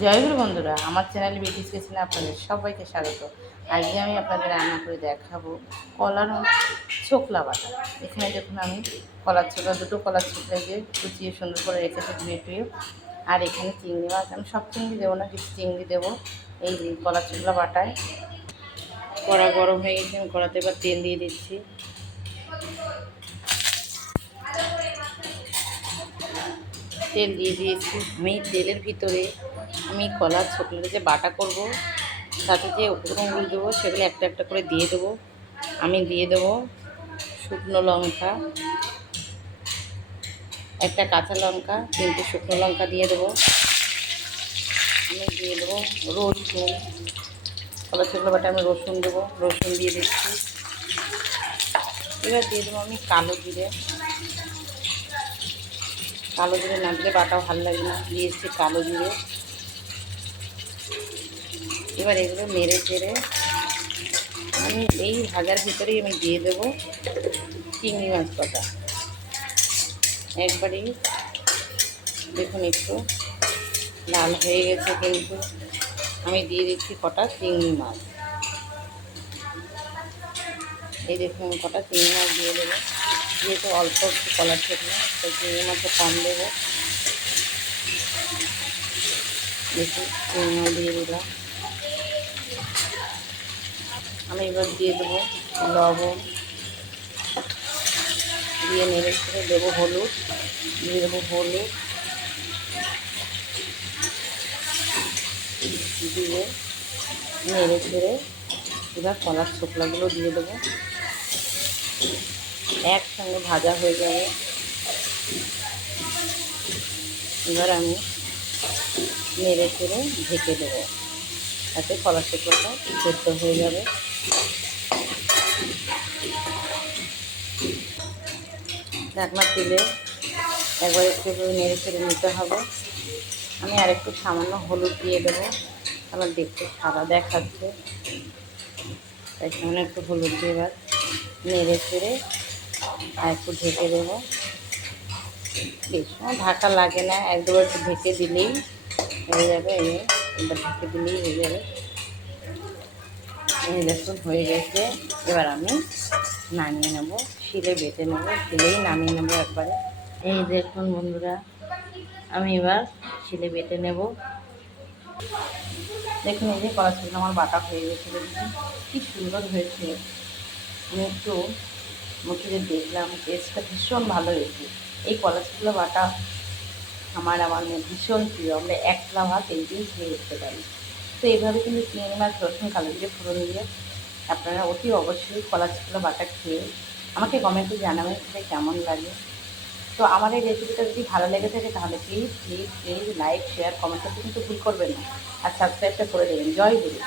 জয়গুরু বন্ধুরা, আমার চ্যানেল বিটিস কিচেনে আপনাদের সবাইকে স্বাগত। আজকে আমি আপনাদের রান্না করে দেখাবো কলার ছোকলা বাটা। এখানে দেখুন আমি কলার ছোকলা, দুটো কলার ছোকলা দিয়ে কুচিয়ে সুন্দর করে রেখেছি ধুয়ে টুয়ে। আর এখানে চিংড়ি মাছ, আমি সব চিংড়ি দেবো না, কিছু চিংড়ি দেবো এই কলার ছোকলা বাটায়। কড়া গরম হয়ে গেছে, আমি কড়াতে এবার তেল দিয়ে দিচ্ছি। তেল দিয়ে দিয়েছি। আমি তেলের ভিতরে আমি কলার ছোকলাটা যে বাটা করব, তাতে যে উপকরণগুলো দেবো সেগুলো একটা একটা করে দিয়ে দেবো। আমি দিয়ে দেবো শুকনো লঙ্কা, একটা কাঁচা লঙ্কা, তিনটে শুকনো লঙ্কা দিয়ে দেবো। আমি দিয়ে দেবো রসুন, কলার ছোকলা বাটা আমি রসুন দেবো, রসুন দিয়ে দিচ্ছি। এবার দিয়ে দেবো আমি কালো জিরে, কালো জিরে না দিলে বাটাও ভালো লাগে না, দিয়েছি কালো জিরে। এবার এগুলো নেড়ে চেড়ে আমি এই ভাজার ভিতরেই আমি দিয়ে দেবো চিংড়ি মাছ কটা। একবারেই দেখুন একটু লাল হয়ে গেছে, কিন্তু আমি দিয়ে দিচ্ছি কটা চিংড়ি মাছ। এই দেখুন কটা চিংড়ি মাছ দিয়ে দেবো, যেহেতু অল্প একটু কলার ছোকলা তাই চিংড়ি মাছও কম দেবো। দেখুন চিংড়ি মাছ দিয়ে দিলাম। আমি এবার দিয়ে দেবো লবণ, দিয়ে নেড়ে ছেড়ে দেবো হলুদ, দিয়ে দেবো হলুদ, দিয়ে নেড়ে ছেড়ে এবার কলার ছোকলাগুলো দিয়ে দেবো। একসঙ্গে ভাজা হয়ে যাবে। এবার আমি নেড়ে ছেড়ে ঢেকে দেবো, তাতে কলার ছোকলাটা সেদ্ধ হয়ে যাবে। ঢাকনা তুলে একবার একটু নেড়ে ছেড়ে নিতে হবে। আমি আর একটু সামান্য হলুদ দিয়ে দেবো, আমার দেখতে সাদা দেখাচ্ছে, তাই সামান্য একটু হলুদ দিয়ে এবার নেড়ে ছেড়ে আর একটু ঢেকে দেবো। বেশ সময় ঢাকা লাগে না, এক দুবার একটু ঢেকে দিলেই হয়ে যাবে। এবার ঢেকে দিলেই হয়ে যাবে। এই দেখুন হয়ে গেছে। এবার আমি নামিয়ে নেব, শিলে বেটে নেব, শিলেই নামিয়ে নেব একবারে। এই দেখুন বন্ধুরা, আমি এবার শিলে বেটে নেব। দেখুন এই যে কলার ছোকলা আমার বাটা হয়ে গেছে, দেখুন কি সুন্দর হয়েছে। আমি একটু মুখে যে দেখলাম, টেস্টটা ভীষণ ভালো হয়েছে। এই কলার ছোকলা বাটা আমার মেয়ে ভীষণ প্রিয়। আমরা একলা ভাত এই দিন খেয়ে উঠতে পারি। তো এইভাবে কিন্তু চিংড়ি মাছ, রসুন, কালো জিরে ফোড়ন দিয়ে আপনারা অতি অবশ্যই কলার ছোকলা বাটা খেয়ে আমাকে কমেন্টে জানাবেন সেটা কেমন লাগে। তো আমার এই রেসিপিটা যদি ভালো লেগে থাকে তাহলে please please please like, share, comment করতে কিন্তু ভুল করবেন না। আর সাবস্ক্রাইবটা করে দেবেন। জয় গুরু।